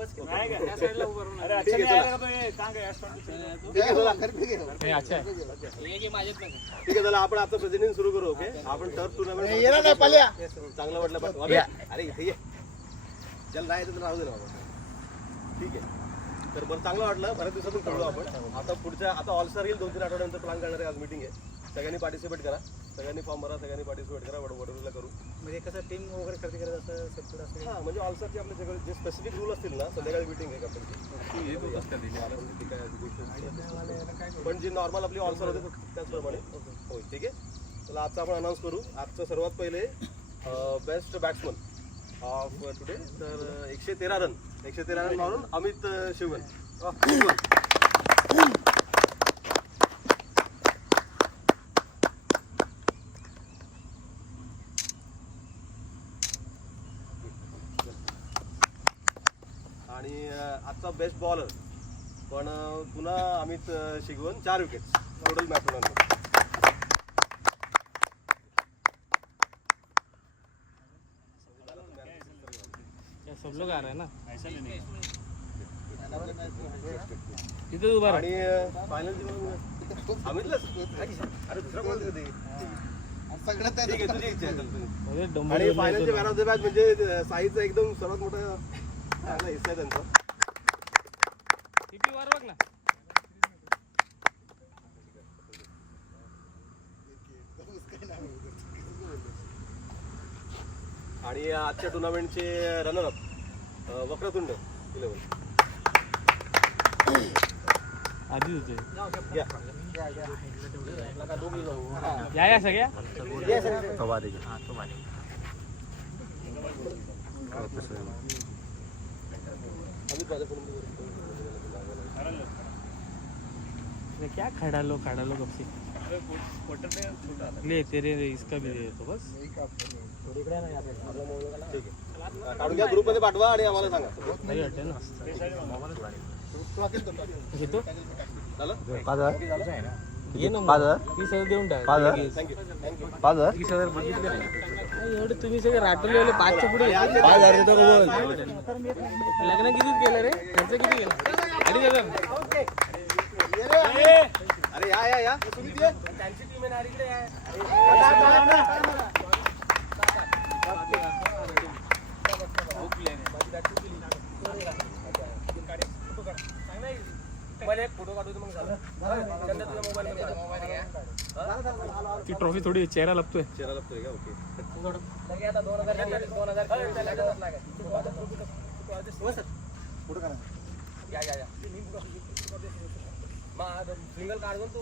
बस नाही का त्या साईडला उभं राहून अरे अच्छा ठीक नाही आहे, आला का तो हे सांग या स्टॉप ठीक आहे चला नाही अच्छा हे जे माझेच नाही ठीक आहे चला आपण आता प्रेझेंटिंग सुरू करू. ओके आपण टर्फ टुर्नामेंट येणार नाही पाल्या. चांगलं वाटलं पण अरे इथे ये चल राहायचं तर राहू दे ना बाबा. ठीक आहे तर बरं चांगलं वाटलं. बऱ्याच दिवसातून कळलो आपण. आता पुढच्या आता ऑल स्टार येईल 2-3 आठवड्यानंतर प्लॅन करणार आहे. आज मीटिंग आहे. सगळ्यांनी पार्टिसिपेट करा. सगळ्यांनी फॉर्म भरा. सगळ्यांनी पार्टिसिपेट करा. वडवडीला करू म्हणजे कसं टीम वगैरे खर्च करायचं असं सेपरेट असेल. हां म्हणजे ऑल स्टारचे आपले सगळे जे स्पेसिफिक रूल असतील ना संध्याकाळी मीटिंग आहे आपण पण जी नॉर्मल आपली ऑल स्टार होते त्याचप्रमाणे होईल. ठीक आहे चला आजचा आपण अनाऊन्स करू. आजचं सर्वात पहिले बेस्ट बॅट्समन ऑफ टुडे तर 113 रन मारून अमित शिवगन. आणि आजचा बेस्ट बॉलर पण पुन्हा अमित शिगवन 4 विकेट्स टोटल मॅच. सब लोग आ रहे हैं ना ऐसा नहीं तिथे उभा आणि फायनल अमितलाच अरे दुसरा कोण होते सगळं त्या ठीक आहे तुझी इच्छा आहे चल तुझी. राहा आणि फायनलचे मॅन ऑफ द मॅच म्हणजे साईचा एकदम सर्वात मोठा चांगला हिस्सा आहे त्यांचा. किती वार बघ ना आणि आजच्या टुर्नामेंटचे रनर अप वक्रतुंड 11. आधी होते या. या सगळ्या क्या खड़ा लो कब से ले तेरे इसका भी दे तो बस ठीक आहे काढून घ्या ग्रुपमध्ये पाठवा आणि आम्हाला सांगा. नाही वाटते ना घेतो झालं ये ना 30,000 देऊन टाक. थँक्यू 30,000 बघितले नाही एवढे तुम्ही सगळे राठवलेले 5च्या पुढे लग्न किती केलं रे खर्च किती केला 2,500. अरे या त्यांची टीम आहे इकडे फोटो काढू मग ती ट्रॉफी थोडी चेहरा लागतोय चेहरा लागतोय का. ओके पुढे करा. सिंगल काढून तू